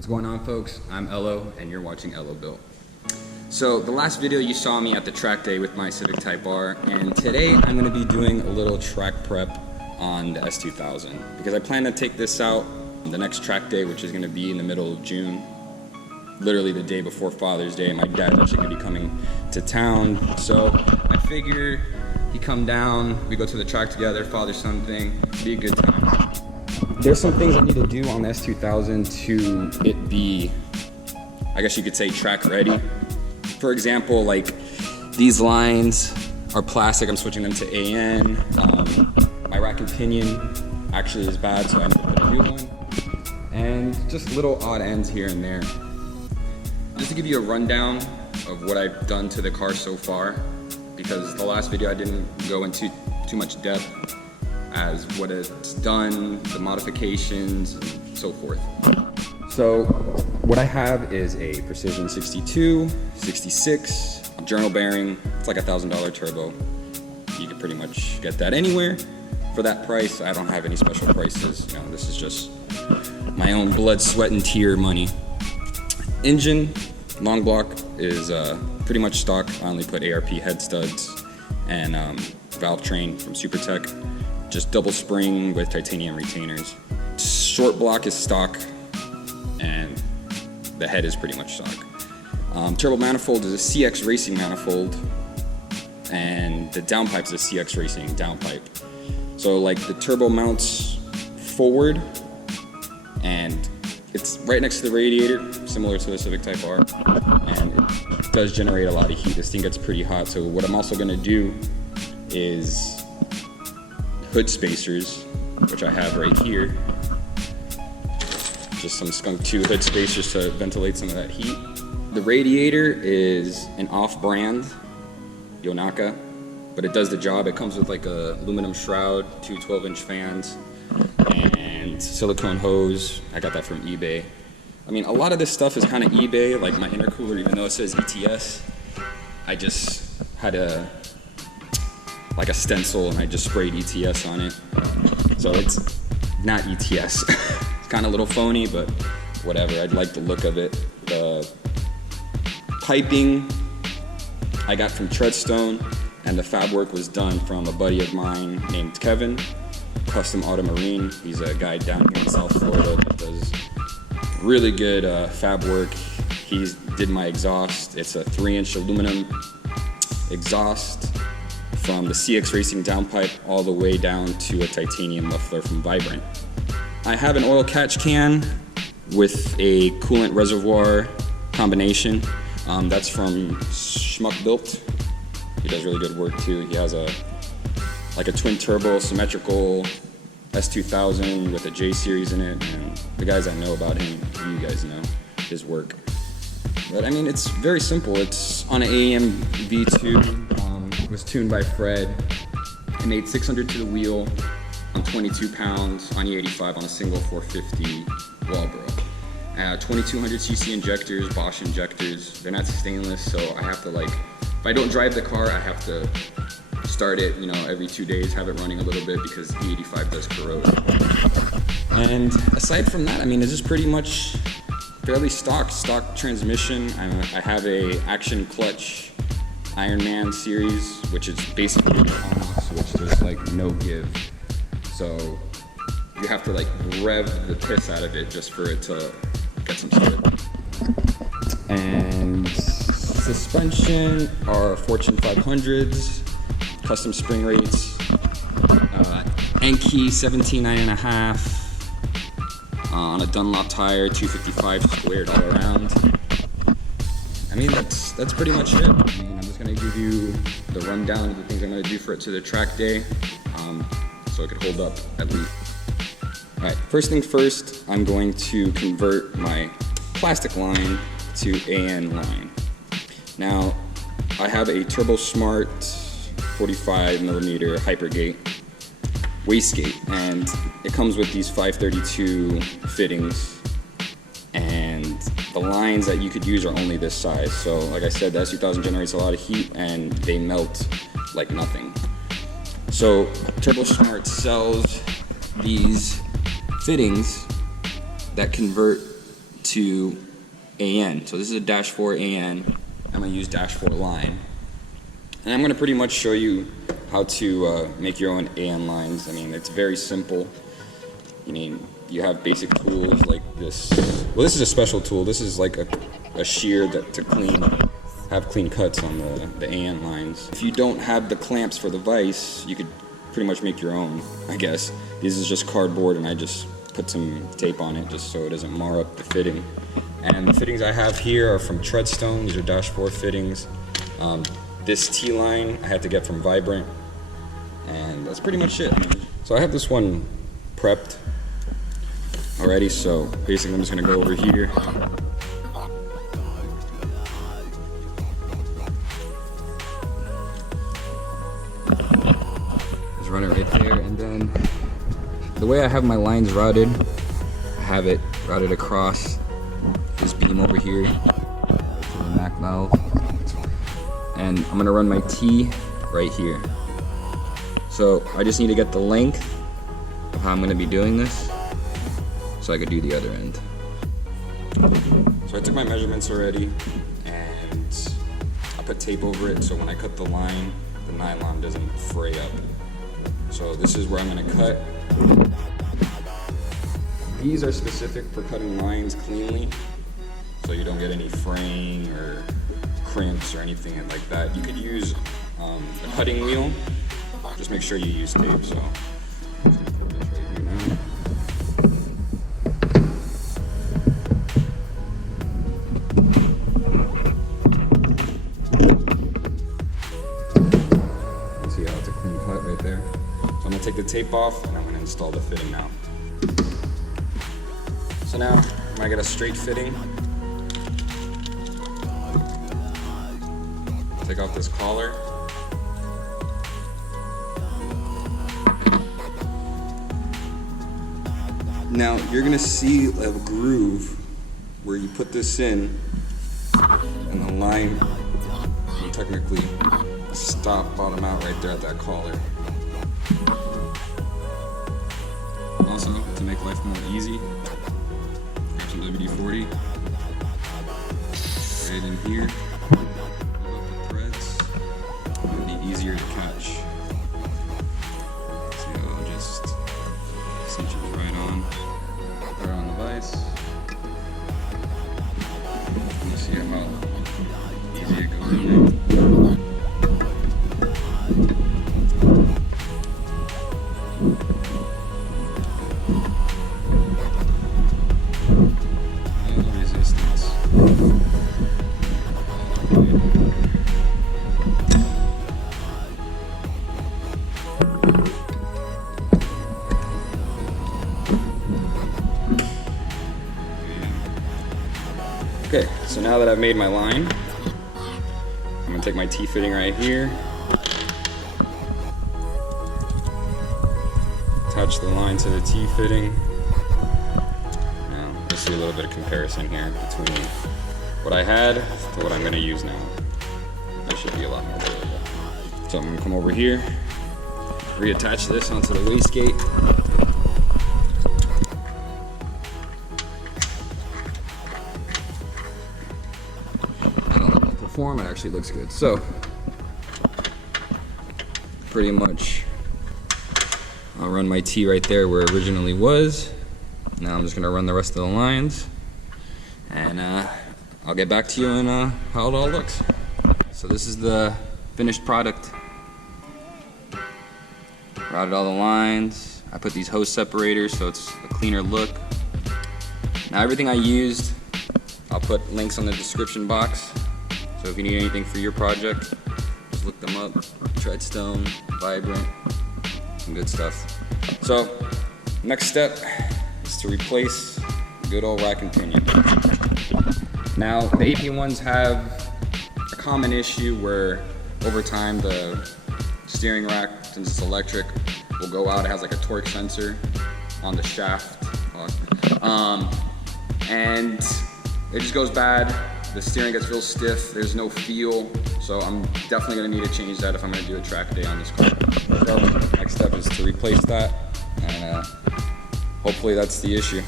What's going on, folks? I'm Ello and you're watching Ello Built. So the last video you saw me at the track day with my Civic Type R, and today I'm going to be doing a little track prep on the S2000 because I plan to take this out the next track day, which is going to be in the middle of June, literally the day before Father's Day. My dad's actually going to be coming to town, so I figure he come down, we go to the track together, father-son thing, be a good time. There's some things I need to do on the S2000 to it be, I guess you could say, track ready. For example, like these lines are plastic, I'm switching them to AN. My rack and pinion actually is bad, so I need to put a new one. And just little odd ends here and there. Just to give you a rundown of what I've done to the car so far, because the last video I didn't go into too much depth as what it's done, the modifications, and so forth. So what I have is a Precision 62, 66, journal bearing. It's like $1,000 turbo. You can pretty much get that anywhere for that price. I don't have any special prices. You know, this is just my own blood, sweat, and tear money. Engine, long block is pretty much stock. I only put ARP head studs and valve train from SuperTech. Just double spring with titanium retainers. Short block is stock, and the head is pretty much stock. Turbo manifold is a CX Racing manifold, and the downpipe is a CX Racing downpipe. So like the turbo mounts forward, and it's right next to the radiator, similar to the Civic Type R, and it does generate a lot of heat. This thing gets pretty hot, so what I'm also gonna do is hood spacers, which I have right here. Just some Skunk 2 hood spacers to ventilate some of that heat. The radiator is an off-brand Yonaka, but it does the job. It comes with like a aluminum shroud, two 12-inch fans, and silicone hose. I got that from eBay. I mean, a lot of this stuff is kind of eBay, like my intercooler, even though it says ETS, I just had a stencil and I just sprayed ETS on it. So it's not ETS. It's kind of a little phony, but whatever. I'd like the look of it. The piping I got from Treadstone, and the fab work was done from a buddy of mine named Kevin, Custom Auto Marine. He's a guy down here in South Florida that does really good fab work. He did my exhaust. It's a 3-inch aluminum exhaust from the CX Racing downpipe all the way down to a titanium muffler from Vibrant. I have an oil catch can with a coolant reservoir combination. That's from Schmuck Built. He does really good work too. He has a twin turbo symmetrical S2000 with a J series in it, and the guys I know about him, you guys know his work. But I mean, it's very simple. It's on an AEM V2. It was tuned by Fred. I made 600 to the wheel on 22 pounds on E85 on a single 450 Walbro. 2200cc injectors, Bosch injectors. They're not stainless, so I have to if I don't drive the car, I have to start it, every 2 days, have it running a little bit because E85 does corrode. And aside from that, I mean, it's just pretty much fairly stock transmission. I have a Action Clutch Ironman series, which is basically an on-off switch. There's no give. So you have to rev the piss out of it just for it to get some split. And suspension are Fortune 500s, custom spring rates, Enki 17.5 on a Dunlop tire, 255 squared all around. I mean, that's pretty much it. I mean, I'm just gonna give you the rundown of the things I'm gonna do for it to the track day, so it could hold up at least. All right, first thing first, I'm going to convert my plastic line to AN line. Now, I have a Turbo Smart 45mm Hypergate wastegate, and it comes with these 532 fittings, and the lines that you could use are only this size. So like I said, the S2000 generates a lot of heat and they melt like nothing. So Turbo Smart sells these fittings that convert to AN. So this is a dash 4 AN. I'm going to use dash 4 line. And I'm going to pretty much show you how to make your own AN lines. I mean, it's very simple. I mean, you have basic tools like this. Well, this is a special tool. This is like a shear to have clean cuts on the AN lines. If you don't have the clamps for the vise, you could pretty much make your own, I guess. This is just cardboard, and I just put some tape on it just so it doesn't mar up the fitting. And the fittings I have here are from Treadstone. These are dash 4 fittings. This T-line I had to get from Vibrant, and that's pretty much it. So I have this one prepped already, so basically I'm just gonna go over here. Just run it right there, and then the way I have my lines routed, I have it routed across this beam over here to the MAC valve. And I'm gonna run my T right here. So I just need to get the length of how I'm gonna be doing this so I could do the other end. So I took my measurements already, and I put tape over it so when I cut the line, the nylon doesn't fray up. So this is where I'm gonna cut. These are specific for cutting lines cleanly, so you don't get any fraying or crimps or anything like that. You could use a cutting wheel. Just make sure you use tape. So I'm just gonna put this right here now. See how it's a clean cut right there. So I'm gonna take the tape off and I'm gonna install the fitting now. So now I'm gonna get a straight fitting. Take off this collar. Now you're gonna see a groove where you put this in, and the line will technically stop, bottom out right there at that collar. Also, to make life more easy, grab some WD-40 right in here. Easier to catch. See how I'll just cinch it right on. Put it on the vise. And you see how easy it goes in there. No resistance. Okay, so now that I've made my line, I'm gonna take my T-fitting right here, attach the line to the T-fitting. Now, let's see a little bit of comparison here between what I had to what I'm gonna use now. That should be a lot more durable. So I'm gonna come over here, reattach this onto the wastegate. It actually looks good. So pretty much I'll run my T right there where it originally was. Now I'm just gonna run the rest of the lines, and I'll get back to you on how it all looks. So this is the finished product. Routed all the lines. I put these hose separators so it's a cleaner look. Now everything I used, I'll put links on the description box. So if you need anything for your project, just look them up. Treadstone, Vibrant, some good stuff. So next step is to replace the good old rack and pinion. Now the AP ones have a common issue where over time the steering rack, since it's electric, will go out. It has like a torque sensor on the shaft, and it just goes bad. The steering gets real stiff, there's no feel, so I'm definitely gonna need to change that if I'm gonna do a track day on this car. So next step is to replace that, and hopefully that's the issue.